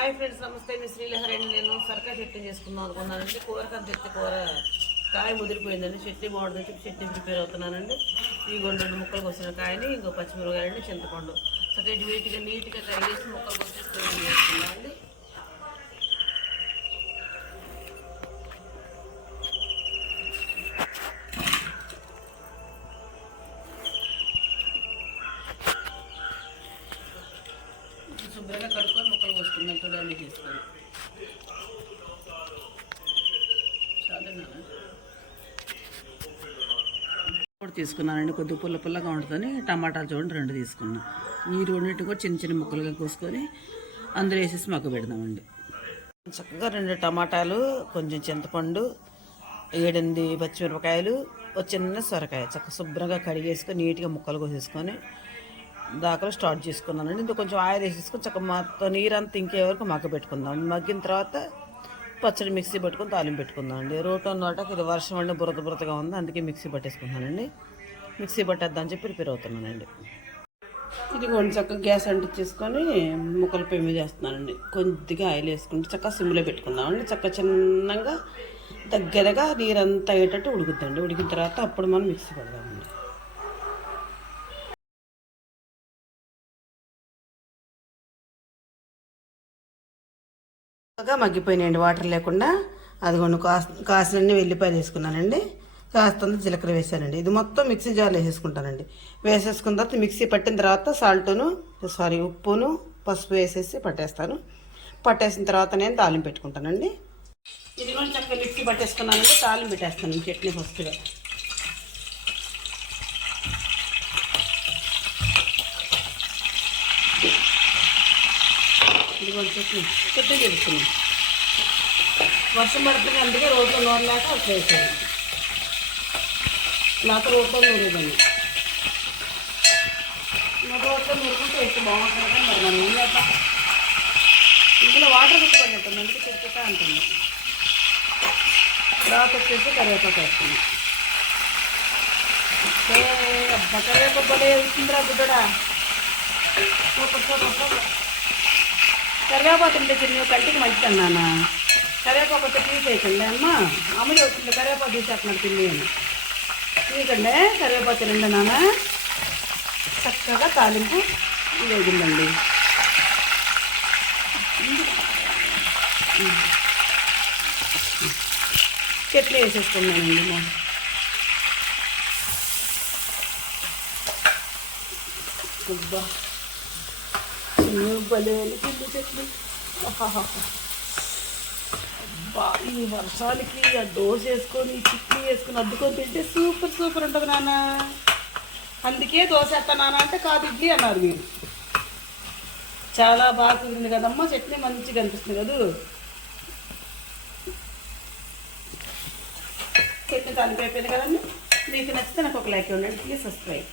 Hi friends, నమస్తే. మీ శ్రీలహరి అండి. నేను సొరకాయ చట్నీ చేసుకుందాం అనుకున్నానండి. కూరకంత తెచ్చి కూర కాయ ముదిరిపోయిందండి. చట్నీ బాగుంటుంది చెప్పి చట్నీ ప్రిపేర్ అవుతున్నానండి. ఈ 2 ముక్కలు కోసిన కాయని ఇంకో పచ్చిమిరపకాయలండి, చింతపండు చక్కటి నీట్గా కట్ చేసి ముక్కలు కోసేసుకొని చేసుకున్నామండి. శుభ్రంగా కడుక్కొని ముక్కలు కోసుకుందాం. చూడండి తీసుకొని కూడా తీసుకున్నానండి. కొద్దిగా పుల్లగా ఉంటుందని టమాటాలు చూడండి 2 తీసుకున్నాను. ఈ 2 కూడా చిన్న చిన్న ముక్కలుగా కోసుకొని అందులో వేసేసి మగ్గ పెడదామండి. చక్కగా 2 టమాటాలు, కొంచెం చింతపండు, 7-8 పచ్చిమిరపకాయలు, ఒక చిన్న సొరకాయ చక్కగా శుభ్రంగా కడిగేసుకొని నీట్గా ముక్కలు కోసేసుకొని దాకా స్టార్ట్ చేసుకున్నానండి. ఇందులో కొంచెం ఆయిల్ వేసేసుకొని చక్కగా మొత్తం నీరంతా ఇంకే వరకు మగ్గ పెట్టుకుందాం. మగ్గిన తర్వాత పచ్చడి మిక్సీ పట్టుకొని తాలింపు పెట్టుకుందాం అండి. రోట్లో నోటకి ఇది వర్షం అండి, బురదగా ఉంది, అందుకే మిక్సీ పట్టేసుకున్నానండి. మిక్సీ పట్టేద్దామని చెప్పి ప్రిపేర్ అవుతున్నానండి. ఇది కొంచెం చక్కగా గ్యాస్ అంటించేసుకొని ముక్కలు పొయ్యి మీద వేస్తున్నానండి. కొద్దిగా ఆయిల్ వేసుకుంటే చక్కగా సిమ్లో పెట్టుకుందామండి. చక్కగా చిన్నగా దగ్గరగా నీరంతా అయ్యేటట్టు ఉడుకుద్దండి. ఉడికిన తర్వాత అప్పుడు మనం మిక్సీ పడదామండి. మగ్గిపోయినాయండి వాటర్ లేకుండా. అదిగోండి కాసినన్ని వెల్లిపాయలు వేసుకున్నానండి. కాస్తంత జీలకర్ర వేసానండి. ఇది మొత్తం మిక్సీ జార్లో వేసేసుకుంటానండి. వేసేసుకున్న తర్వాత మిక్సీ పట్టిన తర్వాత ఉప్పును పసుపు వేసేసి పట్టేస్తాను. పట్టేసిన తర్వాత నేను తాలింపు పెట్టుకుంటానండి. ఇది కూడా చక్కగా మిక్సీ పట్టేసుకున్నానండి. తాలింపు పెట్టేస్తాను చట్నీ ఫస్ట్గా. ఇది కొంచెం చట్నీ చేస్తున్నాం. వర్షం పడుతుంది, అందుకే రోడ్లో నూనె లేక అట్లా వేసాను. లేక రోడ్లో నూరేదాన్ని. రోడ్లో నూరుకుంటే వేస్తే బాగుంటుంది. మరి మనం ఏం చేద్దాం, ఇందులో వాటర్ పెట్టుకున్నట్టుంది, అందుకే చెట్టుగా అంటుంది. తర్వాత వచ్చేసి కరివేపాకు వేస్తున్నాం. కరివేపాకు పడే వేస్తుందిరా బుడ్డడా. కరివేపాకు ఉంటే చిన్న కంటికి మంచిది అన్నానా. కరివేపాకు వస్తే తీసేయకండి అమ్మడి వచ్చింది. కరివేపాకు తీసేస్తున్నాడు పిల్లి అని తీయకండి. కరివేపాకు తినండి నాన్న. చక్కగా తాలింపు వేగిందండి. చట్నీ వేసేసుకున్నానండి. అబ్బా భలే చిల్లి చట్నీ. అబ్బా ఈ వర్షాలకి ఆ దోశ వేసుకొని చట్నీ వేసుకొని అద్దుకొని తింటే సూపర్ ఉంటుంది నాన్న. అందుకే దోశ వేస్తా నాన్న అంటే కాదు ఇడ్లీ అన్నారు మీరు. చాలా బాగా కుదిరింది కదమ్మా. చట్నీ మంచిగా అనిపిస్తుంది కదా. చట్నీ తాలింపు అయిపోయింది కదండి. మీకు నచ్చితే నాకు ఒక లైక్ ఇవ్వండి. Please subscribe.